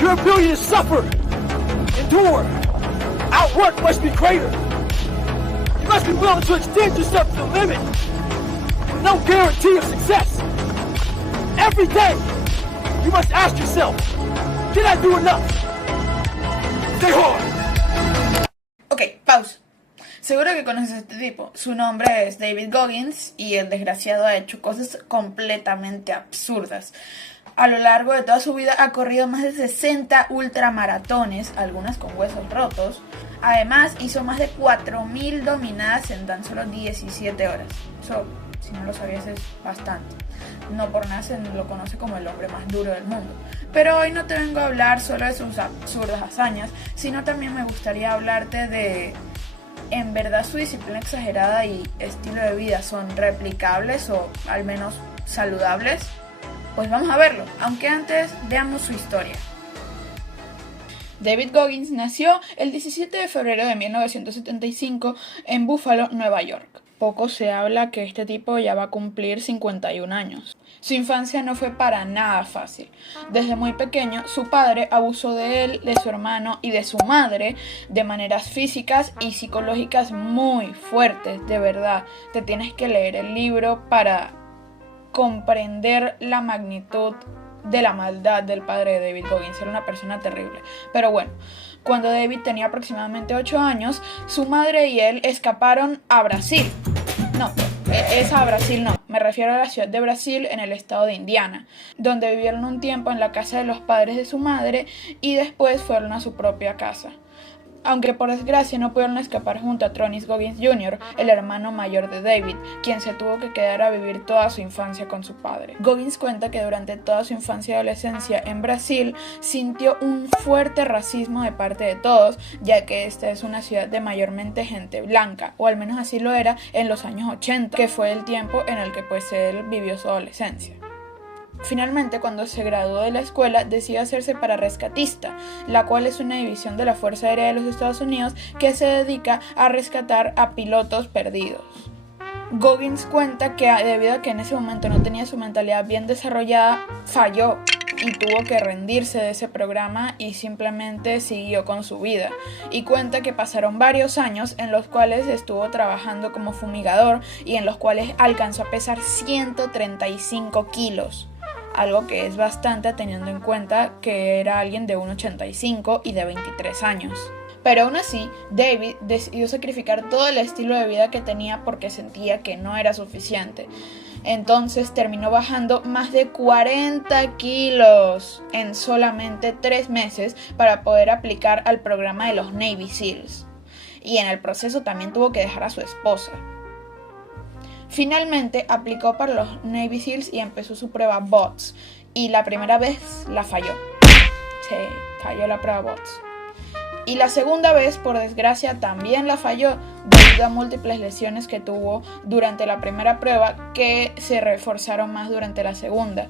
Your ability to suffer, endure, outwork must be greater. You must be willing to extend yourself to the limit. No guarantee of success. Every day, you must ask yourself, did I do enough? Stay hard. Ok, pausa. Seguro que conoces a este tipo. Su nombre es David Goggins y el desgraciado ha hecho cosas completamente absurdas. A lo largo de toda su vida ha corrido más de 60 ultramaratones, algunas con huesos rotos. Además, hizo más de 4.000 dominadas en tan solo 17 horas. Eso, si no lo sabías, es bastante. No por nada se lo conoce como el hombre más duro del mundo. Pero hoy no te vengo a hablar solo de sus absurdas hazañas, sino también me gustaría hablarte de... ¿En verdad su disciplina exagerada y estilo de vida son replicables o al menos saludables? Pues vamos a verlo, aunque antes veamos su historia. David Goggins nació el 17 de febrero de 1975 en Buffalo, Nueva York. Poco se habla que este tipo ya va a cumplir 51 años. Su infancia no fue para nada fácil. Desde muy pequeño, su padre abusó de él, de su hermano y de su madre de maneras físicas y psicológicas muy fuertes, de verdad. Te tienes que leer el libro para comprender la magnitud de la maldad del padre de David Goggins. Era una persona terrible. Pero bueno, cuando David tenía aproximadamente 8 años, su madre y él escaparon a Brasil. No, a Brasil no, me refiero a la ciudad de Brasil en el estado de Indiana, donde vivieron un tiempo en la casa de los padres de su madre y después fueron a su propia casa. Aunque por desgracia no pudieron escapar junto a Tronis Goggins Jr., el hermano mayor de David, quien se tuvo que quedar a vivir toda su infancia con su padre. Goggins cuenta que durante toda su infancia y adolescencia en Brasil sintió un fuerte racismo de parte de todos, ya que esta es una ciudad de mayormente gente blanca, o al menos así lo era en los años 80, que fue el tiempo en el que pues él vivió su adolescencia. Finalmente, cuando se graduó de la escuela, decidió hacerse pararescatista, la cual es una división de la Fuerza Aérea de los Estados Unidos que se dedica a rescatar a pilotos perdidos. Goggins cuenta que debido a que en ese momento no tenía su mentalidad bien desarrollada, falló y tuvo que rendirse de ese programa y simplemente siguió con su vida. Y cuenta que pasaron varios años en los cuales estuvo trabajando como fumigador y en los cuales alcanzó a pesar 135 kilos. Algo que es bastante teniendo en cuenta que era alguien de 1,85 y de 23 años. Pero aún así, David decidió sacrificar todo el estilo de vida que tenía porque sentía que no era suficiente. Entonces terminó bajando más de 40 kilos en solamente 3 meses para poder aplicar al programa de los Navy SEALs. Y en el proceso también tuvo que dejar a su esposa. Finalmente aplicó para los Navy SEALs y empezó su prueba BOTS. Y la primera vez la falló. Sí, falló la prueba BOTS. Y la segunda vez, por desgracia, también la falló debido a múltiples lesiones que tuvo durante la primera prueba que se reforzaron más durante la segunda.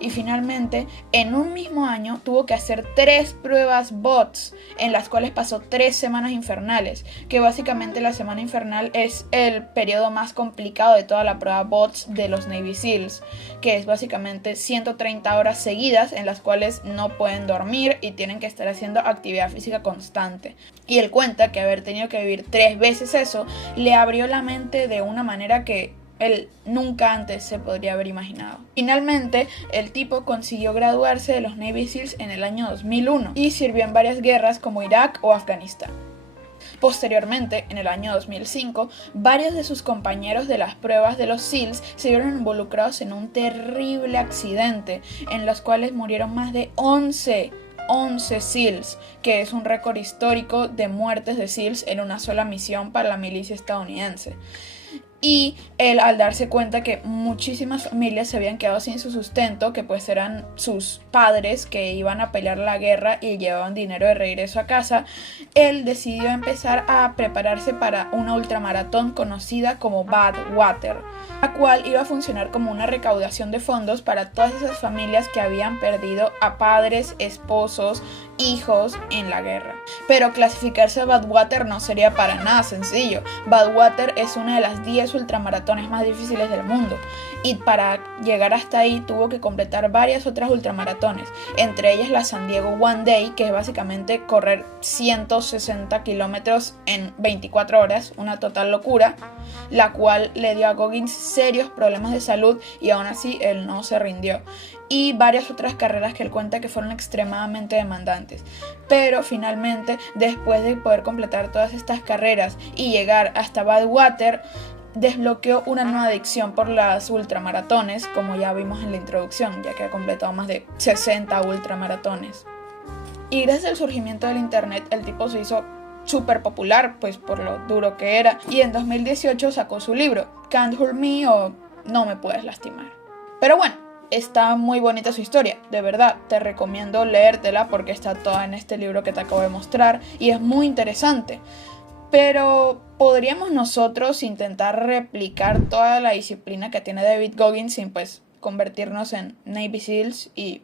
Y finalmente, en un mismo año, tuvo que hacer 3 pruebas BOTS, en las cuales pasó 3 semanas infernales, que básicamente la semana infernal es el periodo más complicado de toda la prueba BOTS de los Navy SEALs, que es básicamente 130 horas seguidas en las cuales no pueden dormir y tienen que estar haciendo actividad física constante. Y él cuenta que haber tenido que vivir 3 veces eso le abrió la mente de una manera que él nunca antes se podría haber imaginado. Finalmente, el tipo consiguió graduarse de los Navy SEALs en el año 2001 y sirvió en varias guerras como Irak o Afganistán. Posteriormente, en el año 2005, varios de sus compañeros de las pruebas de los SEALs se vieron involucrados en un terrible accidente en los cuales murieron más de 11 SEALs, que es un récord histórico de muertes de SEALs en una sola misión para la milicia estadounidense. Y él, al darse cuenta que muchísimas familias se habían quedado sin su sustento, que pues eran sus padres que iban a pelear la guerra y llevaban dinero de regreso a casa, él decidió empezar a prepararse para una ultramaratón conocida como Badwater, la cual iba a funcionar como una recaudación de fondos para todas esas familias que habían perdido a padres, esposos, hijos en la guerra. Pero clasificarse a Badwater no sería para nada sencillo. Badwater es una de las 10 ultramaratones más difíciles del mundo, y para llegar hasta ahí tuvo que completar varias otras ultramaratones, entre ellas la San Diego One Day, que es básicamente correr 160 kilómetros en 24 horas, una total locura, la cual le dio a Goggins serios problemas de salud y aún así él no se rindió. Y varias otras carreras que él cuenta que fueron extremadamente demandantes. Pero finalmente, después de poder completar todas estas carreras y llegar hasta Badwater, desbloqueó una nueva adicción por las ultramaratones, como ya vimos en la introducción, ya que ha completado más de 60 ultramaratones. Y gracias al surgimiento del internet, el tipo se hizo súper popular, pues por lo duro que era, y en 2018 sacó su libro, Can't Hurt Me o No Me Puedes Lastimar. Pero bueno, está muy bonita su historia, de verdad, te recomiendo leértela porque está toda en este libro que te acabo de mostrar y es muy interesante. Pero ¿podríamos nosotros intentar replicar toda la disciplina que tiene David Goggins sin pues convertirnos en Navy SEALs y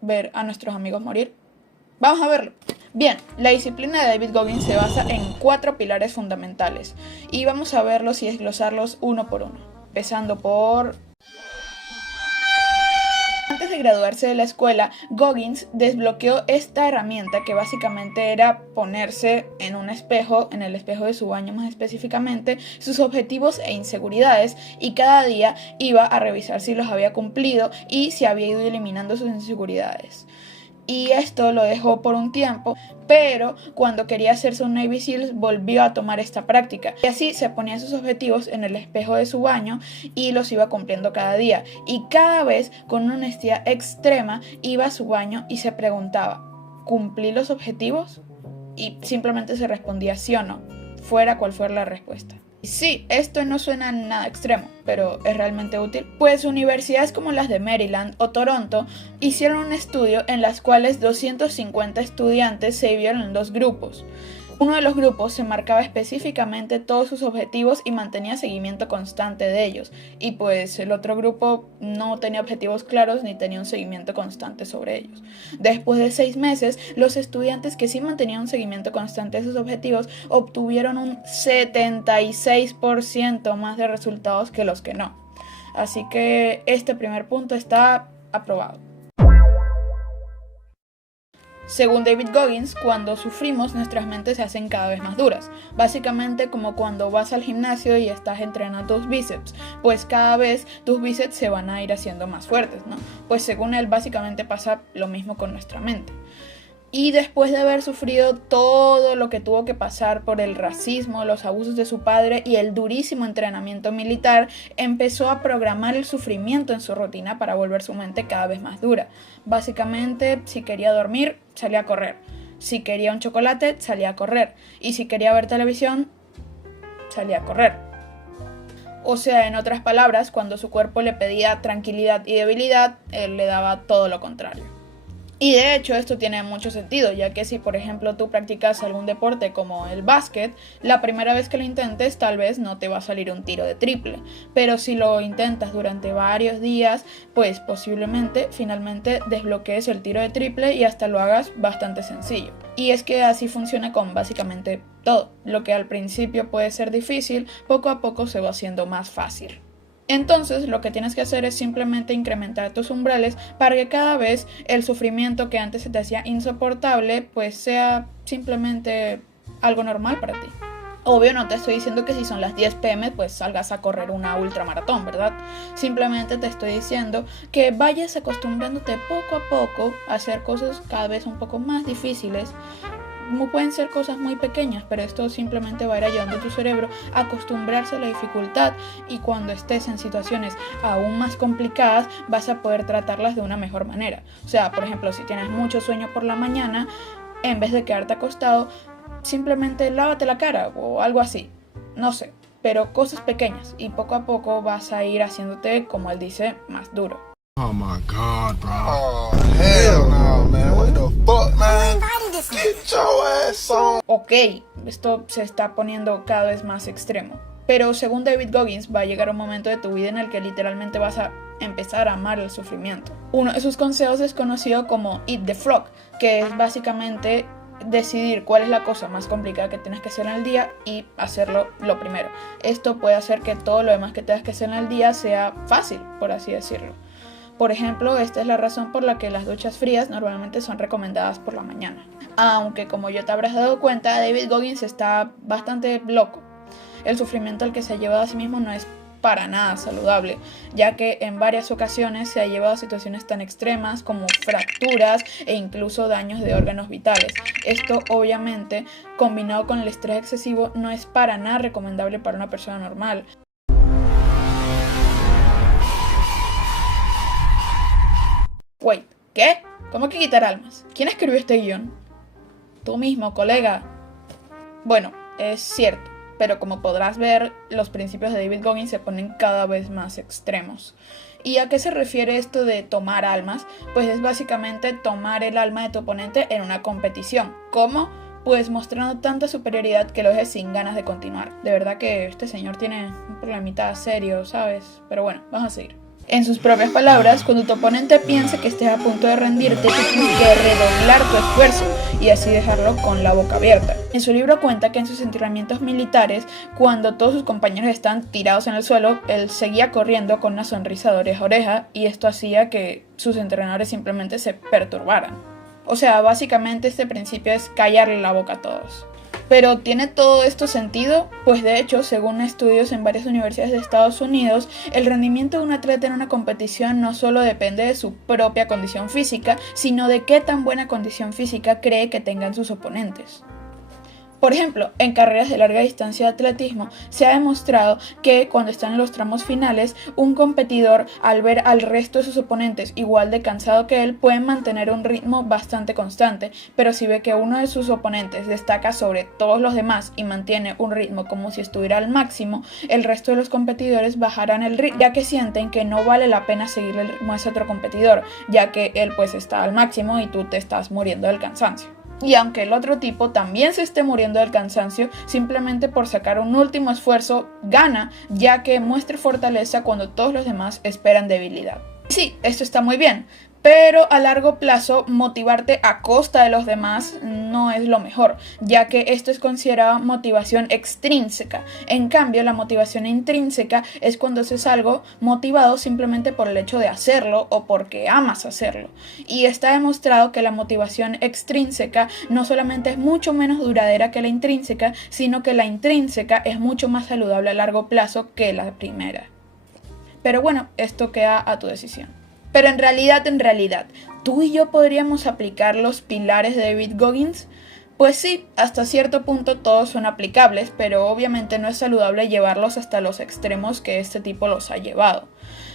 ver a nuestros amigos morir? Vamos a verlo. Bien, la disciplina de David Goggins se basa en 4 pilares fundamentales y vamos a verlos y desglosarlos uno por uno, empezando por... Antes de graduarse de la escuela, Goggins desbloqueó esta herramienta que básicamente era ponerse en un espejo, en el espejo de su baño más específicamente, sus objetivos e inseguridades, y cada día iba a revisar si los había cumplido y si había ido eliminando sus inseguridades. Y esto lo dejó por un tiempo, pero cuando quería hacerse un Navy SEAL volvió a tomar esta práctica. Y así se ponía sus objetivos en el espejo de su baño y los iba cumpliendo cada día. Y cada vez, con una honestidad extrema, iba a su baño y se preguntaba, ¿cumplí los objetivos? Y simplemente se respondía sí o no, fuera cual fuera la respuesta. Sí, esto no suena nada extremo, pero es realmente útil, pues universidades como las de Maryland o Toronto hicieron un estudio en las cuales 250 estudiantes se dividieron en 2 grupos. Uno de los grupos se marcaba específicamente todos sus objetivos y mantenía seguimiento constante de ellos, y pues el otro grupo no tenía objetivos claros ni tenía un seguimiento constante sobre ellos. Después de 6 meses, los estudiantes que sí mantenían un seguimiento constante de sus objetivos obtuvieron un 76% más de resultados que los que no. Así que este primer punto está aprobado. Según David Goggins, cuando sufrimos nuestras mentes se hacen cada vez más duras, básicamente como cuando vas al gimnasio y estás entrenando tus bíceps, pues cada vez tus bíceps se van a ir haciendo más fuertes, ¿no? Pues según él básicamente pasa lo mismo con nuestra mente. Y después de haber sufrido todo lo que tuvo que pasar por el racismo, los abusos de su padre y el durísimo entrenamiento militar, empezó a programar el sufrimiento en su rutina para volver su mente cada vez más dura. Básicamente, si quería dormir, salía a correr. Si quería un chocolate, salía a correr. Y si quería ver televisión, salía a correr. O sea, en otras palabras, cuando su cuerpo le pedía tranquilidad y debilidad, él le daba todo lo contrario. Y de hecho esto tiene mucho sentido, ya que si por ejemplo tú practicas algún deporte como el básquet, la primera vez que lo intentes tal vez no te va a salir un tiro de triple, pero si lo intentas durante varios días, pues posiblemente finalmente desbloquees el tiro de triple y hasta lo hagas bastante sencillo. Y es que así funciona con básicamente todo, lo que al principio puede ser difícil, poco a poco se va haciendo más fácil. Entonces lo que tienes que hacer es simplemente incrementar tus umbrales para que cada vez el sufrimiento que antes se te hacía insoportable pues sea simplemente algo normal para ti. Obvio, no te estoy diciendo que si son las 10 p.m. pues salgas a correr una ultramaratón, ¿verdad? Simplemente te estoy diciendo que vayas acostumbrándote poco a poco a hacer cosas cada vez un poco más difíciles. Pueden ser cosas muy pequeñas, pero esto simplemente va a ir ayudando a tu cerebro a acostumbrarse a la dificultad, y cuando estés en situaciones aún más complicadas vas a poder tratarlas de una mejor manera. O sea, por ejemplo, si tienes mucho sueño por la mañana, en vez de quedarte acostado, simplemente lávate la cara o algo así. No sé, pero cosas pequeñas, y poco a poco vas a ir haciéndote, como él dice, más duro. Oh my God, bro. Oh, hell no, man. What the fuck, man? Get your ass on. Ok, esto se está poniendo cada vez más extremo. Pero según David Goggins, va a llegar un momento de tu vida en el que literalmente vas a empezar a amar el sufrimiento. Uno de sus consejos es conocido como Eat the Frog, que es básicamente decidir cuál es la cosa más complicada que tienes que hacer en el día y hacerlo lo primero. Esto puede hacer que todo lo demás que tengas que hacer en el día sea fácil, por así decirlo. Por ejemplo, esta es la razón por la que las duchas frías normalmente son recomendadas por la mañana. Aunque, como ya te habrás dado cuenta, David Goggins está bastante loco. El sufrimiento al que se ha llevado a sí mismo no es para nada saludable, ya que en varias ocasiones se ha llevado a situaciones tan extremas como fracturas e incluso daños de órganos vitales. Esto, obviamente, combinado con el estrés excesivo, no es para nada recomendable para una persona normal. Wait, ¿qué? ¿Cómo que quitar almas? ¿Quién escribió este guión? Tú mismo, colega. Bueno, es cierto, pero como podrás ver, los principios de David Goggins se ponen cada vez más extremos. ¿Y a qué se refiere esto de tomar almas? Pues es básicamente tomar el alma de tu oponente en una competición. ¿Cómo? Pues mostrando tanta superioridad que lo dejes sin ganas de continuar. De verdad que este señor tiene un problemita serio, ¿sabes? Pero bueno, vamos a seguir. En sus propias palabras, cuando tu oponente piense que estés a punto de rendirte, tú tienes que redoblar tu esfuerzo y así dejarlo con la boca abierta. En su libro cuenta que en sus entrenamientos militares, cuando todos sus compañeros están tirados en el suelo, él seguía corriendo con una sonrisa de oreja a oreja y esto hacía que sus entrenadores simplemente se perturbaran. O sea, básicamente este principio es callarle la boca a todos. Pero ¿tiene todo esto sentido? Pues de hecho, según estudios en varias universidades de Estados Unidos, el rendimiento de un atleta en una competición no solo depende de su propia condición física, sino de qué tan buena condición física cree que tengan sus oponentes. Por ejemplo, en carreras de larga distancia de atletismo se ha demostrado que cuando están en los tramos finales, un competidor al ver al resto de sus oponentes igual de cansado que él puede mantener un ritmo bastante constante, pero si ve que uno de sus oponentes destaca sobre todos los demás y mantiene un ritmo como si estuviera al máximo, el resto de los competidores bajarán el ritmo, ya que sienten que no vale la pena seguirle el ritmo a ese otro competidor, ya que él pues está al máximo y tú te estás muriendo del cansancio. Y aunque el otro tipo también se esté muriendo del cansancio, simplemente por sacar un último esfuerzo, gana, ya que muestra fortaleza cuando todos los demás esperan debilidad. Sí, esto está muy bien, pero a largo plazo motivarte a costa de los demás no es lo mejor, ya que esto es considerado motivación extrínseca. En cambio, la motivación intrínseca es cuando haces algo motivado simplemente por el hecho de hacerlo o porque amas hacerlo. Y está demostrado que la motivación extrínseca no solamente es mucho menos duradera que la intrínseca, sino que la intrínseca es mucho más saludable a largo plazo que la primera. Pero bueno, esto queda a tu decisión. Pero en realidad, ¿tú y yo podríamos aplicar los pilares de David Goggins? Pues sí, hasta cierto punto todos son aplicables, pero obviamente no es saludable llevarlos hasta los extremos que este tipo los ha llevado.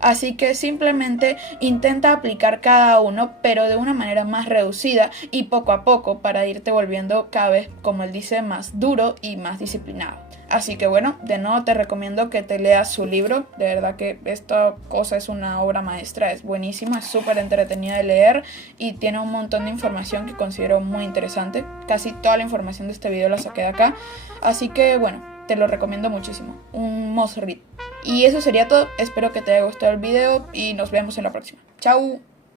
Así que simplemente intenta aplicar cada uno, pero de una manera más reducida y poco a poco para irte volviendo cada vez, como él dice, más duro y más disciplinado. Así que bueno, de nuevo te recomiendo que te leas su libro. De verdad que esta cosa es una obra maestra, es buenísima, es súper entretenida de leer y tiene un montón de información que considero muy interesante. Casi toda la información de este video la saqué de acá. Así que bueno, te lo recomiendo muchísimo. Un must read. Y eso sería todo. Espero que te haya gustado el video y nos vemos en la próxima. ¡Chao!